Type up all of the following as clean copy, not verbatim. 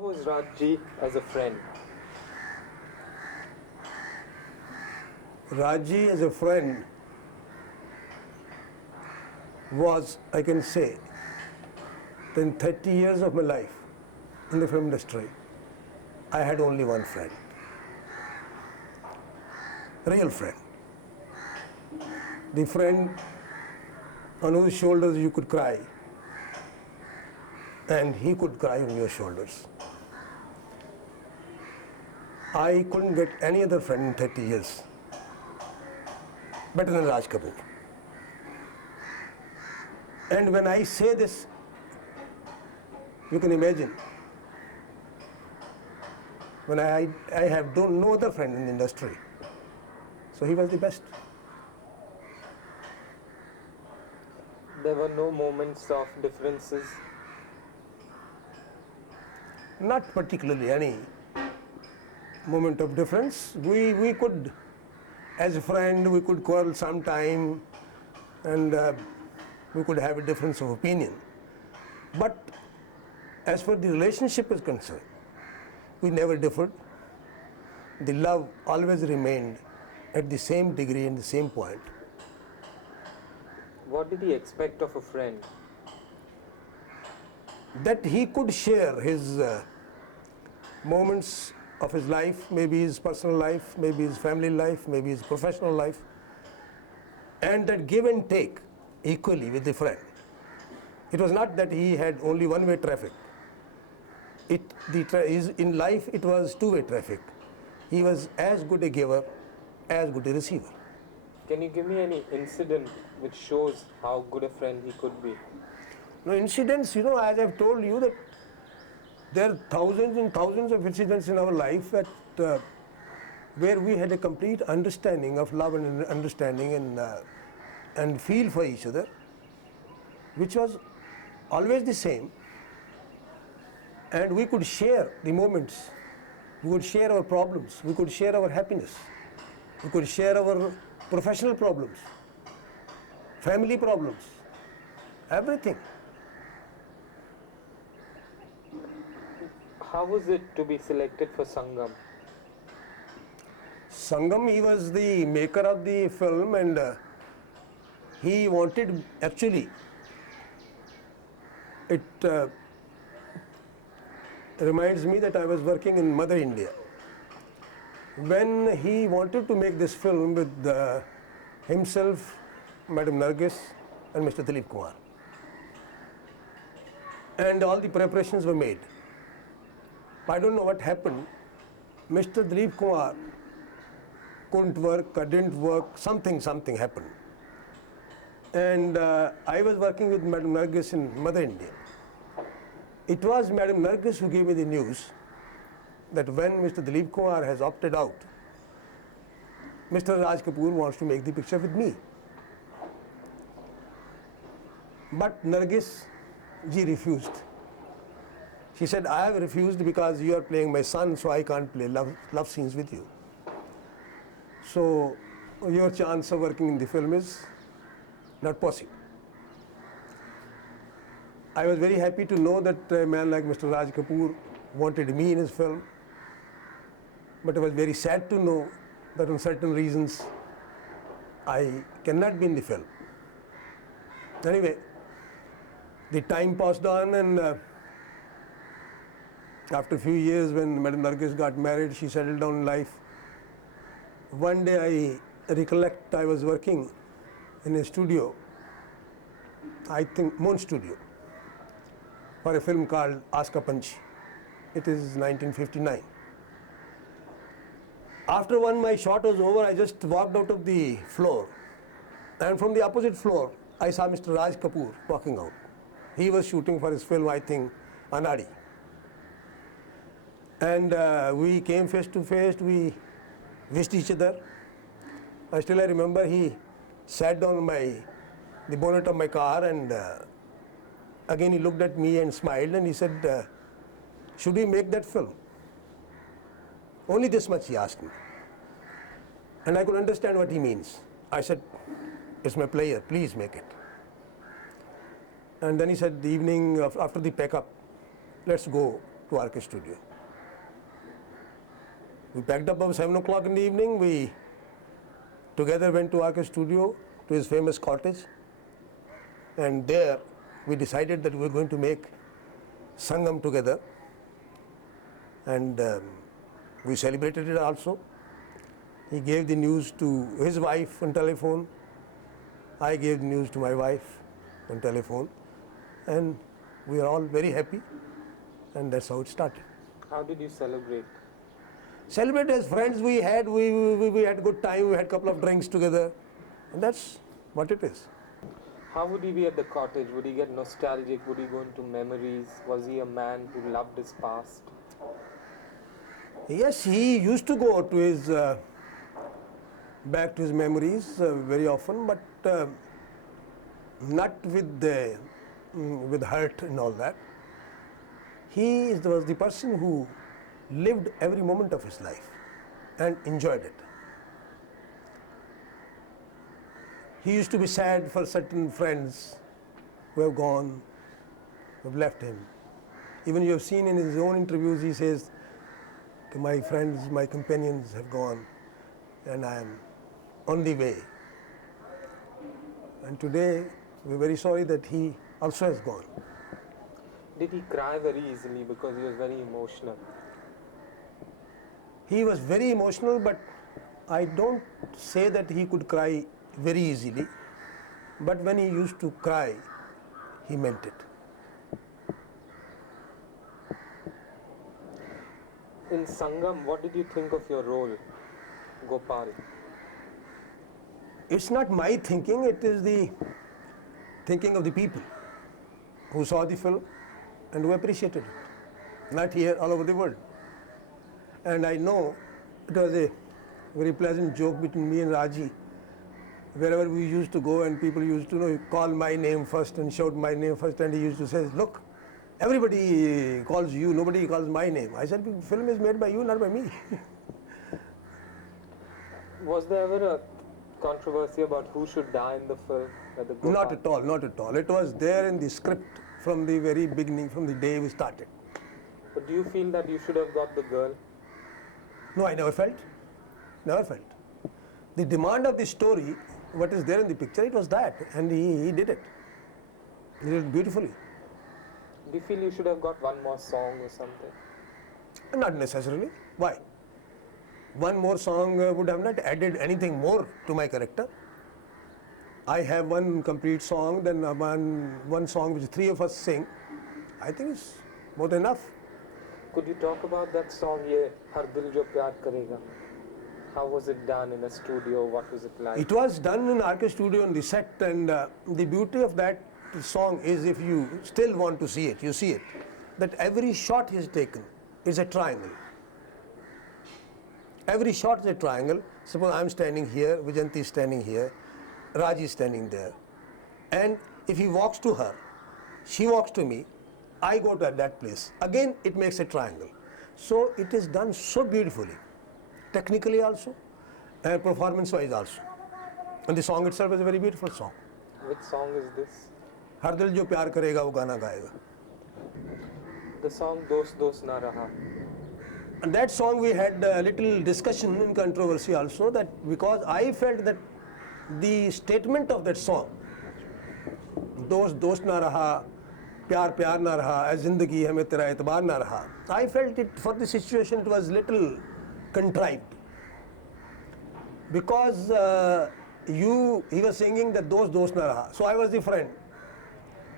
was Rajji as a friend? Raji as a friend was, I can say, in 30 years of my life in the film industry, I had only one friend, real friend. The friend on whose shoulders you could cry, and he could cry on your shoulders. I couldn't get any other friend in 30 years better than Raj Kapoor. And when I say this, you can imagine, when I have no other friend in the industry. So he was the best. There were no moments of differences. Not particularly any moment of difference. We could, as a friend, we could quarrel sometime, and we could have a difference of opinion. But as far as the relationship is concerned, we never differed. The love always remained at the same degree and the same point. What did he expect of a friend? That he could share his moments of his life, maybe his personal life, maybe his family life, maybe his professional life, and that give and take equally with the friend. It was not that he had only one-way traffic. In life, it was two-way traffic. He was as good a giver as good a receiver. Can you give me any incident which shows how good a friend he could be? No, incidents, as I've told you, that there are thousands and thousands of incidents in our life that where we had a complete understanding of love and understanding and feel for each other, which was always the same. And we could share the moments, we could share our problems, we could share our happiness, we could share our professional problems, family problems, everything. How was it to be selected for Sangam? Sangam, he was the maker of the film, and he wanted, actually, it reminds me that I was working in Mother India. When he wanted to make this film with himself, Madam Nargis and Mr. Dilip Kumar, and all the preparations were made. I don't know what happened. Mr. Dilip Kumar couldn't work or didn't work, something happened. And I was working with Madam Nargis in Mother India. It was Madam Nargis who gave me the news that when Mr. Dilip Kumar has opted out, Mr. Raj Kapoor wants to make the picture with me. But Nargis ji refused. She said, I have refused because you are playing my son, so I can't play love scenes with you. So your chance of working in the film is not possible. I was very happy to know that a man like Mr. Raj Kapoor wanted me in his film, but I was very sad to know that on certain reasons I cannot be in the film. Anyway, the time passed on, and after a few years, when Madam Nargis got married, she settled down in life. One day I recollect I was working in a studio, I think Moon Studio, for a film called Aska Panchi. It is 1959. After my shot was over, I just walked out of the floor, and from the opposite floor, I saw Mr. Raj Kapoor walking out. He was shooting for his film, I think, Anadi. And we came face to face, we wished each other. I remember he sat down on the bonnet of my car, and again he looked at me and smiled, and he said, should we make that film? Only this much he asked me. And I could understand what he means. I said, it's my player, please make it. And then he said, the evening after the pack-up, let's go to RK studio. We packed up about 7 o'clock in the evening. We together went to RK studio, to his famous cottage, and there we decided that we were going to make Sangam together, and we celebrated it also. He gave the news to his wife on telephone. I gave the news to my wife on telephone, and we are all very happy, and that's how it started. How did you celebrate? Celebrate as friends. We had a good time. We had a couple of drinks together, and that's what it is. How would he be at the cottage? Would he get nostalgic? Would he go into memories? Was he a man who loved his past? Yes, he used to go to his back to his memories very often, but not with hurt and all that. He was the person who lived every moment of his life and enjoyed it. He used to be sad for certain friends who have gone, who have left him. Even you have seen in his own interviews, he says, my friends, my companions have gone, and I am on the way. And today, we are very sorry that he also has gone. Did he cry very easily because he was very emotional? He was very emotional, but I don't say that he could cry very easily. But when he used to cry, he meant it. In Sangam, what did you think of your role, Gopal? It's not my thinking, it is the thinking of the people who saw the film and who appreciated it. Not here, all over the world. And I know it was a very pleasant joke between me and Raji. Wherever we used to go and people used to call my name first and shout my name first, and he used to say, look, everybody calls you, nobody calls my name. I said, the film is made by you, not by me. Was there ever a controversy about who should die in the film? Not at all, not at all. It was there in the script from the very beginning, from the day we started. But do you feel that you should have got the girl? No, I never felt. Never felt. The demand of the story, what is there in the picture, it was that, and he did it. He did it beautifully. Do you feel you should have got one more song or something? Not necessarily. Why? One more song would have not added anything more to my character. I have one complete song, then one song which three of us sing. I think it's more than enough. Could you talk about that song, Ye Har Dil Jo Pyar Karega? How was it done in a studio? What was it like? It was done in RK studio on the set, and the beauty of that song is, if you still want to see it, you see it, that every shot is taken is a triangle. Every shot is a triangle. Suppose I'm standing here, Vijayanti is standing here, Raj is standing there. And if he walks to her, she walks to me, I go to that place. Again, it makes a triangle. So it is done so beautifully, technically also, and performance-wise also. And the song itself is a very beautiful song. Which song is this? हर दिल जो प्यार करेगा वो गाना गाएगा. The song Dost Dost Na Raha. And that song we had a little discussion and controversy also, that because I felt that the statement of that song, Dost Dost Na Raha, Pyar Pyar Na Raha, As Zindagi Hame Tera Etabar Na Raha, I felt it for the situation it was little contrived. Because he was singing that Dost Dost Na Raha, so I was the friend.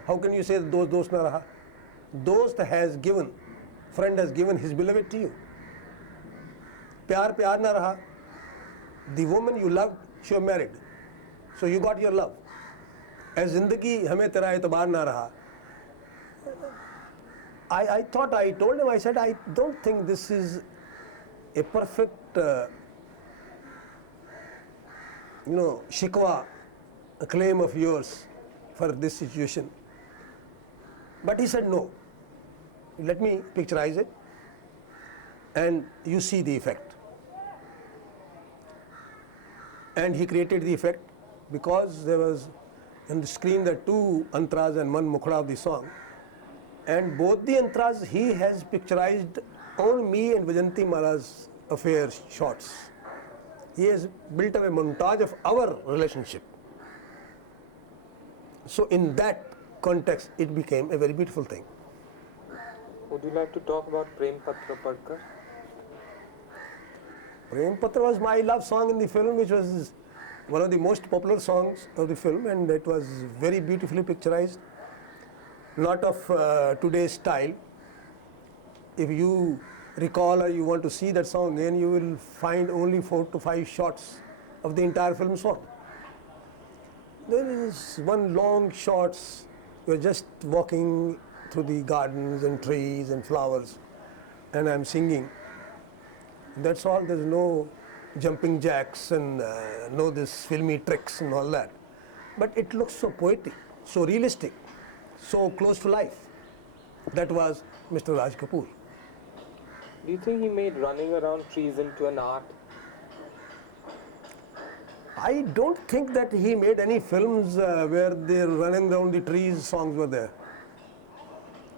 How can you say Dost Dost Na Raha? Dost has given, friend has given his beloved to you. Pyar Pyar Na Raha, the woman you loved, she was married. So you got your love. As Zindagi Hame Tera Etabar Na Raha. I thought, I told him, I said, I don't think this is a perfect, shikwa, a claim of yours for this situation. But he said, no, let me picturize it and you see the effect. And he created the effect because there was on the screen the two antras and one mukhra of the song. And both the yantras he has picturized on me and Vajanti Mala's affair shots. He has built up a montage of our relationship. So in that context, it became a very beautiful thing. Would you like to talk about Prem Patra Padkar? Prem Patra was my love song in the film, which was one of the most popular songs of the film, and it was very beautifully picturized. Not of today's style. If you recall or you want to see that song again, you will find only 4 to 5 shots of the entire film song. There is one long shots. You're just walking through the gardens and trees and flowers, and I'm singing. That's all. There's no jumping jacks and no this filmy tricks and all that. But it looks so poetic, so realistic, so close to life. That was Mr. Raj Kapoor. Do you think he made running around trees into an art? I don't think that he made any films where they're running around the trees songs were there.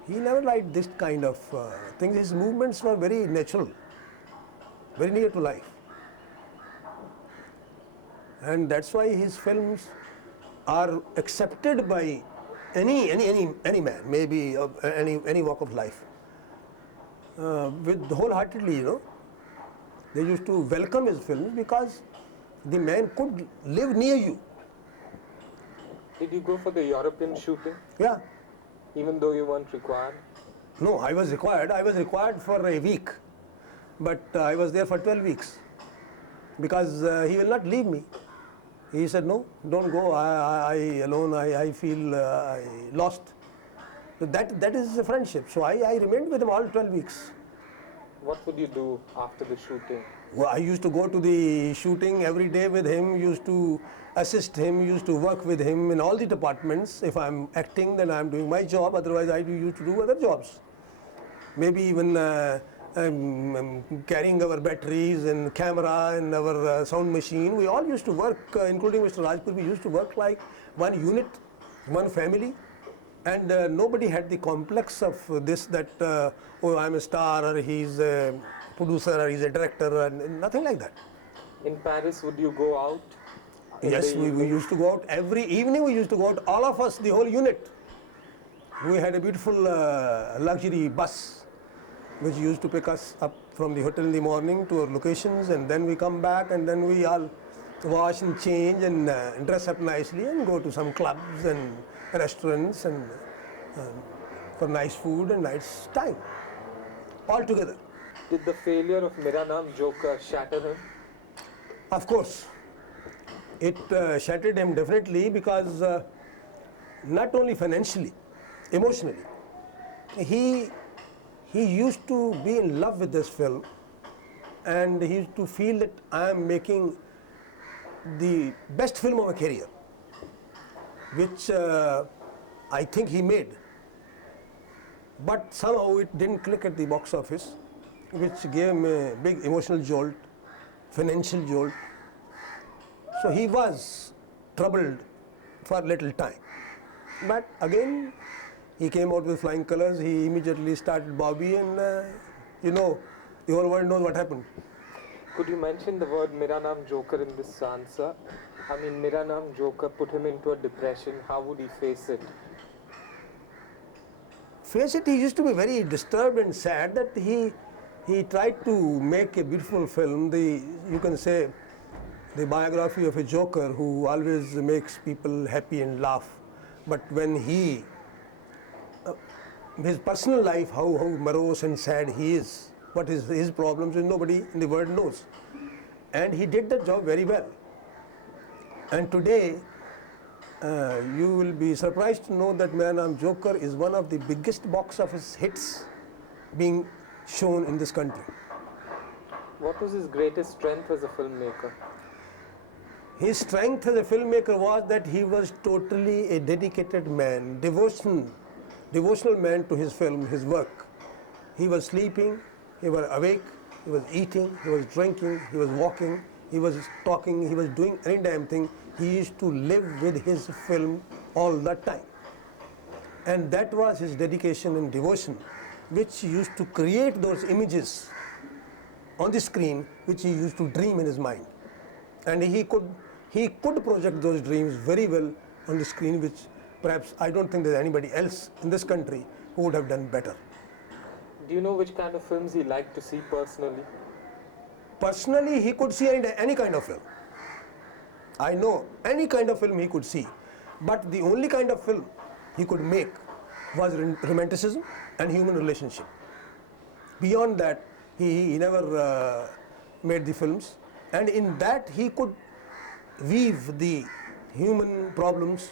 He never liked this kind of things. His movements were very natural, very near to life. And that's why his films are accepted by any man, maybe of any walk of life, with wholeheartedly, They used to welcome his films because the man could live near you. Did you go for the European shooting, Yeah. even though you weren't required? No, I was required. I was required for a week, but I was there for 12 weeks because he will not leave me. He said, no, don't go. I alone, I feel lost. So that is a friendship. So I remained with him all 12 weeks. What would you do after the shooting? Well, I used to go to the shooting every day with him, used to assist him, used to work with him in all the departments. If I'm acting, then I'm doing my job. Otherwise, I used to do other jobs. Maybe even carrying our batteries and camera and our sound machine. We all used to work, including Mr. Rajpur, we used to work like one unit, one family. And nobody had the complex of this that, oh, I'm a star, or he's a producer, or he's a director, and nothing like that. In Paris, would you go out? Yes, we used to go out every evening. We used to go out, all of us, the whole unit. We had a beautiful luxury bus which used to pick us up from the hotel in the morning to our locations, and then we come back, and then we all wash and change and dress up nicely and go to some clubs and restaurants and for nice food and nice time all together. Did the failure of Mera Naam Joker shatter him? Of course, it shattered him definitely because not only financially, emotionally, he used to be in love with this film, and he used to feel that I am making the best film of my career, which I think he made. But somehow it didn't click at the box office, which gave him a big emotional jolt, financial jolt. So he was troubled for a little time. But again, he came out with flying colors. He immediately started Bobby, and the whole world knows what happened. Could you mention the word Mera Naam Joker in this answer? I mean, Mera Naam Joker put him into a depression. How would he face it? Face it, he used to be very disturbed and sad that he tried to make a beautiful film. You can say the biography of a joker who always makes people happy and laugh. But when his personal life, how morose and sad he is, what is his problems, nobody in the world knows. And he did that job very well. And today, you will be surprised to know that Mera Naam Joker is one of the biggest box office hits being shown in this country. What was his greatest strength as a filmmaker? His strength as a filmmaker was that he was totally a dedicated man, devotional man to his film, his work. He was sleeping, he was awake, he was eating, he was drinking, he was walking, he was talking, he was doing any damn thing. He used to live with his film all the time. And that was his dedication and devotion, which used to create those images on the screen, which he used to dream in his mind. And he could project those dreams very well on the screen, which perhaps I don't think there's anybody else in this country who would have done better. Do you know which kind of films he liked to see personally? Personally, he could see any kind of film. I know any kind of film he could see. But the only kind of film he could make was romanticism and human relationship. Beyond that, he never made the films. And in that, he could weave the human problems,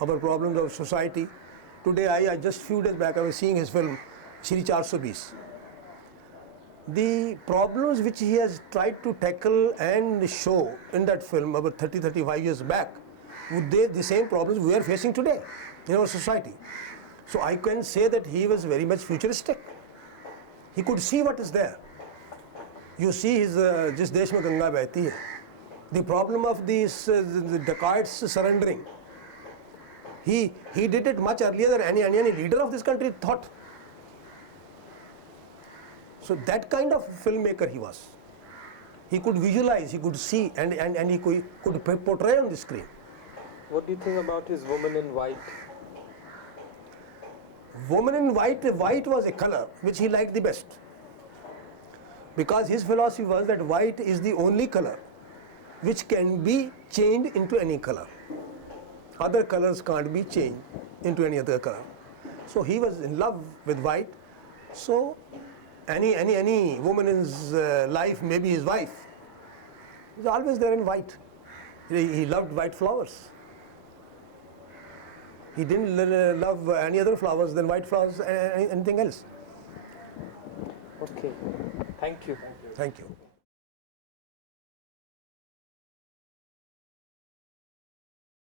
our problems of society. Today, I just few days back, I was seeing his film, Shri 420. The problems which he has tried to tackle and show in that film about 35 years back, the same problems we are facing today in our society. So I can say that he was very much futuristic. He could see what is there. You see his Jis Desh Mein Ganga Behti Hai. The problem of these the dacoits surrendering. He did it much earlier than any leader of this country thought. So that kind of filmmaker he was. He could visualize, he could see, and he could portray on the screen. What do you think about his Woman in White? Woman in white was a color which he liked the best. Because his philosophy was that white is the only color which can be changed into any color. Other colors can't be changed into any other color. So he was in love with white. So any woman in his life, maybe his wife, is always there in white. He loved white flowers. He didn't love any other flowers than white flowers, anything else. Okay, thank you. Thank you.